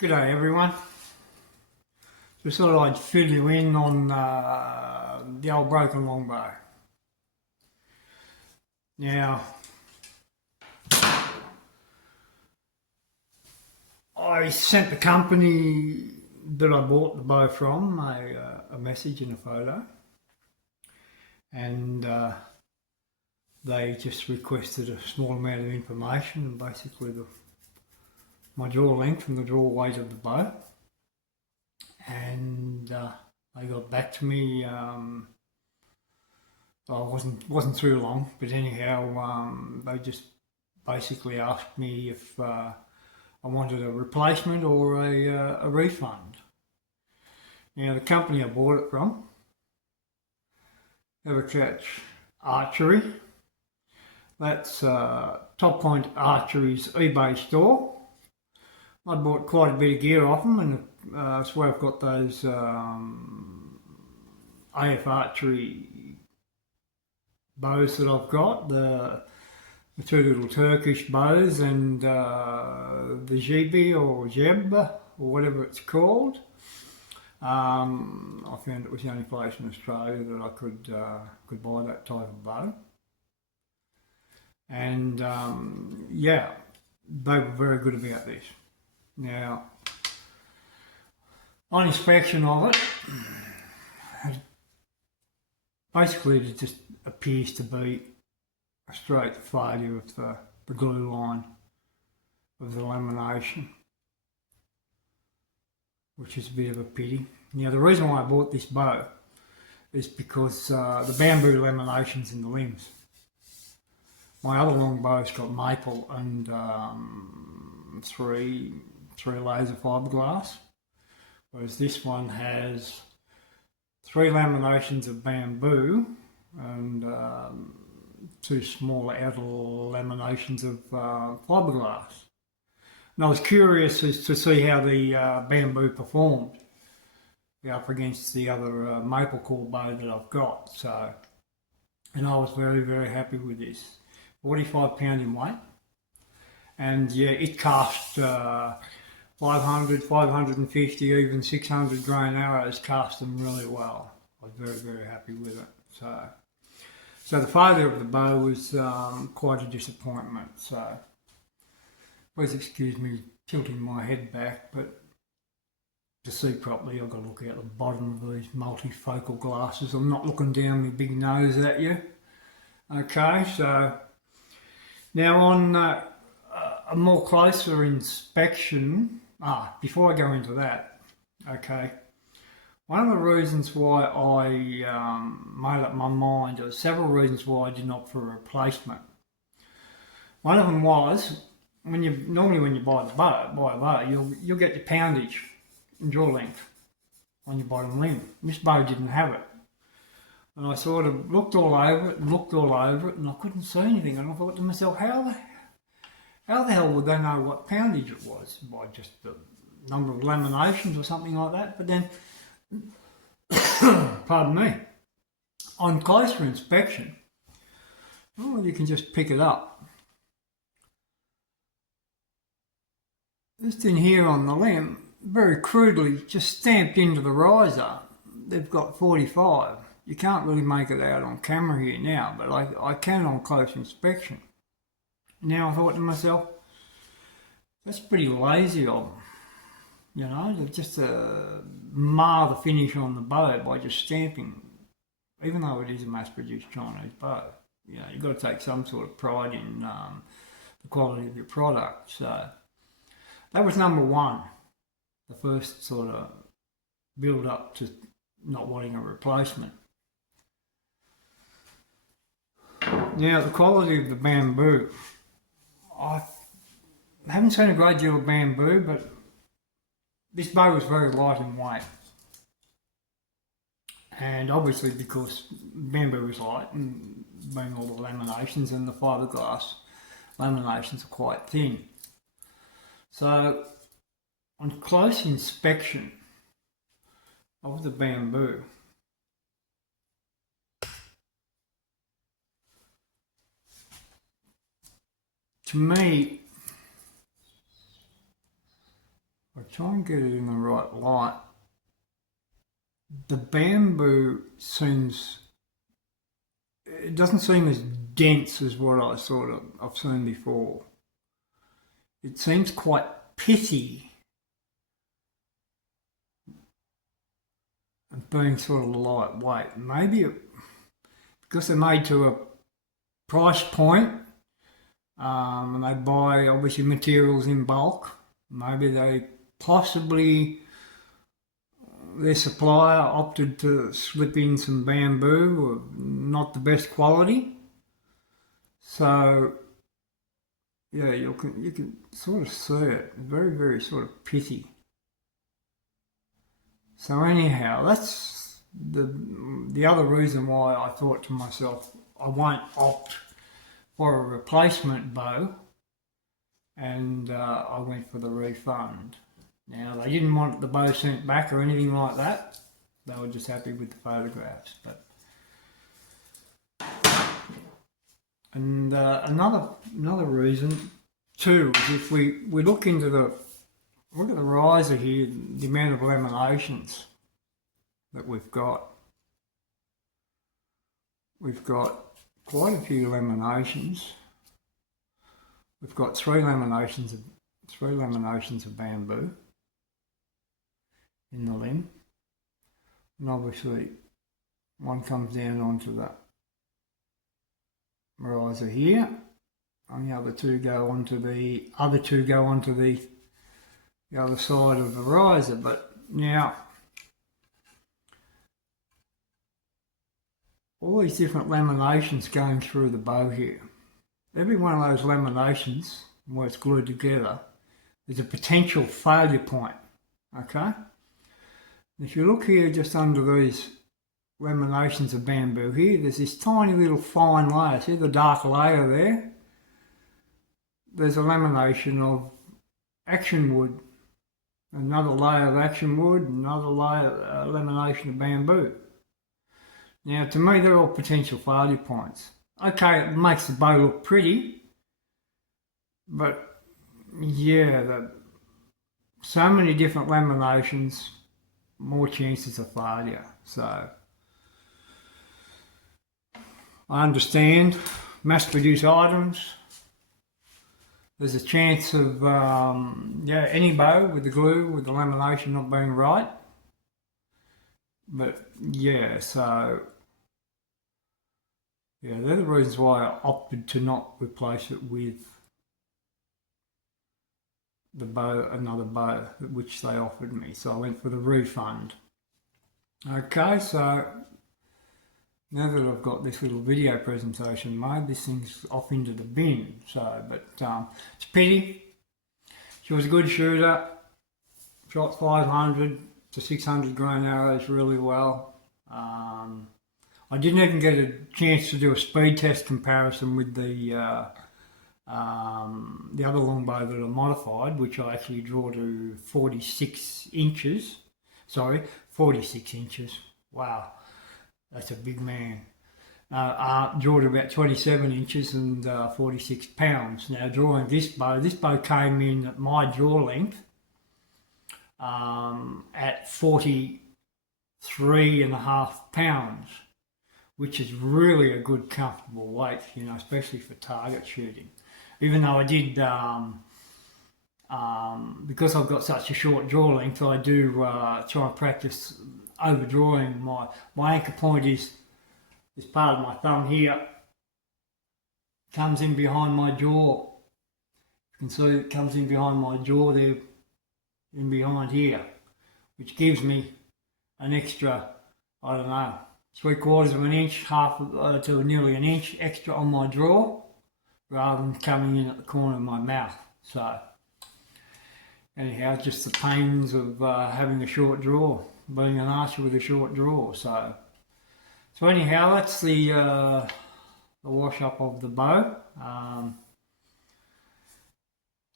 G'day everyone. Just thought I'd fill you in on the old broken longbow. Now, I sent the company that I bought the bow from a message and a photo, and they just requested a small amount of information, basically my draw length and the draw weight of the bow. And they got back to me. Well, wasn't too long, but anyhow, they just basically asked me if I wanted a replacement or a refund. Now, the company I bought it from, Catch Archery. That's Top Point Archery's eBay store. I bought quite a bit of gear off them, and that's where I've got those AF Archery bows that I've got, the two little Turkish bows, and the Jebi or Jeb or whatever it's called. I found it was the only place in Australia that I could buy that type of bow, and yeah, they were very good about this. Now, on inspection of it, basically it just appears to be a straight failure of the glue line of the lamination, which is a bit of a pity. Now, the reason why I bought this bow is because the bamboo lamination's in the limbs. My other longbow's got maple and three layers of fiberglass, whereas this one has 3 laminations of bamboo and 2 smaller outer laminations of fiberglass. And I was curious as to see how the bamboo performed up against the other maple core bow that I've got. So, and I was very, very happy with this. 45 pound in weight, and yeah, it cast 500, 550, even 600 grain arrows, cast them really well. I was very, very happy with it. So the failure of the bow was quite a disappointment. So please excuse me tilting my head back, but to see properly I've got to look out the bottom of these multifocal glasses. I'm not looking down my big nose at you. Okay, so now on a more closer inspection, before I go into that, okay, one of the reasons why I made up my mind, there were several reasons why I didn't opt for a replacement. One of them was, normally when you buy a bow, you'll get your poundage and draw length on your bottom limb. This bow didn't have it. And I sort of looked all over it, and I couldn't see anything. And I thought to myself, how the hell would they know what poundage it was? By just the number of laminations or something like that? But then, pardon me, on closer inspection, you can just pick it up. Just in here on the limb, very crudely, just stamped into the riser, they've got 45. You can't really make it out on camera here now, but I can on close inspection. Now I thought to myself, that's pretty lazy of them, you know, just mar the finish on the bow by just stamping, even though it is a mass-produced Chinese bow. You know, you've got to take some sort of pride in the quality of your product. So that was number one, the first sort of build up to not wanting a replacement. Now, the quality of the bamboo, I haven't seen a great deal of bamboo, but this bow was very light in weight. And obviously because bamboo is light, and being all the laminations and the fiberglass laminations are quite thin. So on close inspection of the bamboo, to me, I try and get it in the right light. The bamboo it doesn't seem as dense as what I've seen before. It seems quite pithy and being sort of lightweight. Maybe because they're made to a price point, and they buy obviously materials in bulk. Maybe their supplier opted to slip in some bamboo of not the best quality. So yeah, you can sort of see it. Very, very sort of pithy. So anyhow, that's the other reason why I thought to myself, I won't opt for a replacement bow, and I went for the refund. Now, they didn't want the bow sent back or anything like that. They were just happy with the photographs. And another reason too is if we look at the riser here, the amount of laminations that we've got. We've got quite a few laminations. We've got three laminations of bamboo in the limb, and obviously one comes down onto that riser here, and the other two go onto the other side of the riser. But now all these different laminations going through the bow here, every one of those laminations, where it's glued together, there's a potential failure point, okay? If you look here just under these laminations of bamboo here, there's this tiny little fine layer. See the dark layer there? There's a lamination of action wood, another layer of action wood, another layer lamination of bamboo. Now, to me, they're all potential failure points. Okay, it makes the bow look pretty, but yeah, so many different laminations, more chances of failure. So I understand mass-produced items. There's a chance of any bow with the glue, with the lamination not being right. But yeah, so yeah, they're the reasons why I opted to not replace it with the bow, another bow, which they offered me. So I went for the refund. Okay, so now that I've got this little video presentation made, this thing's off into the bin. So, but it's a pity. She was a good shooter. Shot 500 to 600 grain arrows really well. I didn't even get a chance to do a speed test comparison with the other longbow that I modified, which I actually draw to 46 inches. Sorry, 46 inches. Wow, that's a big man. Draw to about 27 inches and 46 pounds. Now drawing this bow came in at my draw length at 43.5 pounds, which is really a good comfortable weight, you know, especially for target shooting. Even though I did, because I've got such a short draw length, I do try and practice overdrawing. My anchor point is part of my thumb here, comes in behind my jaw. You can see it comes in behind my jaw there, in behind here, which gives me an extra, I don't know, 3/4 of an inch, half to nearly an inch extra on my draw, rather than coming in at the corner of my mouth. So anyhow, just the pains of having a short draw, being an archer with a short draw. So anyhow, that's the wash up of the bow.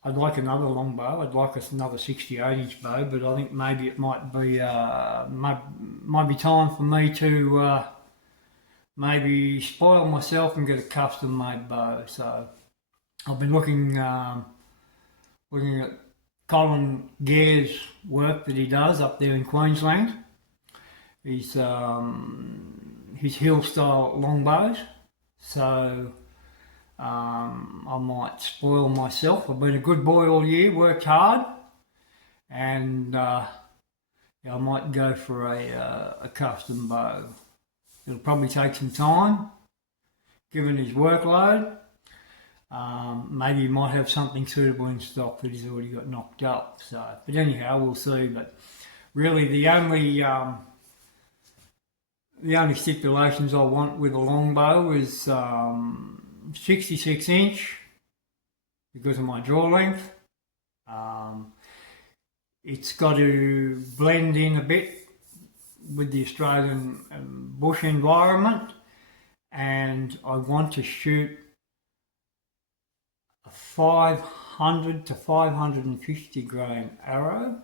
I'd like another longbow. I'd like another 68-inch bow, but I think maybe it might be time for me to maybe spoil myself and get a custom-made bow. So I've been looking at Colin Gare's work that he does up there in Queensland. His hill style longbows. So I might spoil myself. I've been a good boy all year, worked hard, and yeah, I might go for a custom bow. It'll probably take some time, given his workload. Maybe he might have something suitable in stock that he's already got knocked up. So, but anyhow, we'll see. But really, the only stipulations I want with a longbow is 66 inch because of my draw length. It's got to blend in a bit with the Australian bush environment, and I want to shoot a 500 to 550 grain arrow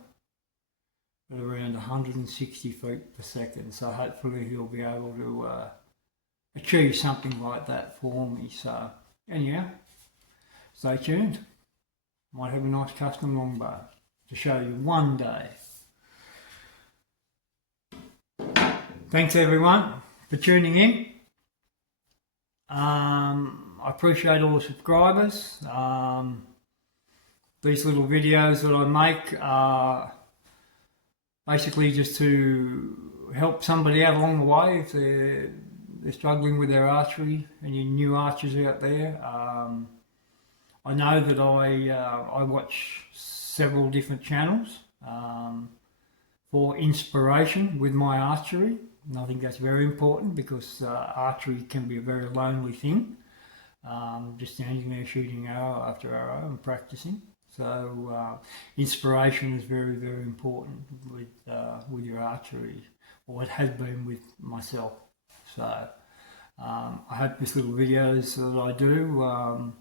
at around 160 feet per second. So hopefully he'll be able to achieve something like that for me. So anyhow, stay tuned. Might have a nice custom longbow to show you one day. Thanks everyone for tuning in. I appreciate all the subscribers. These little videos that I make are basically just to help somebody out along the way if they're struggling with their archery. Any new archers out there. I know that I watch several different channels for inspiration with my archery. And I think that's very important because archery can be a very lonely thing. Just standing there shooting arrow after arrow and practicing. So inspiration is very, very important with your archery, or it has been with myself. So I hope this little videos that I do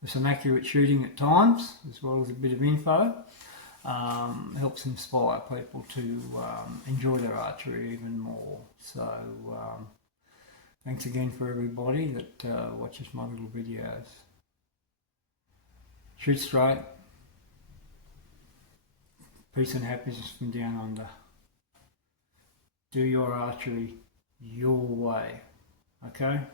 with some accurate shooting at times, as well as a bit of info, helps inspire people to enjoy their archery even more. So thanks again for everybody that watches my little videos. Shoot straight. Peace and happiness from down under. Do your archery your way, okay?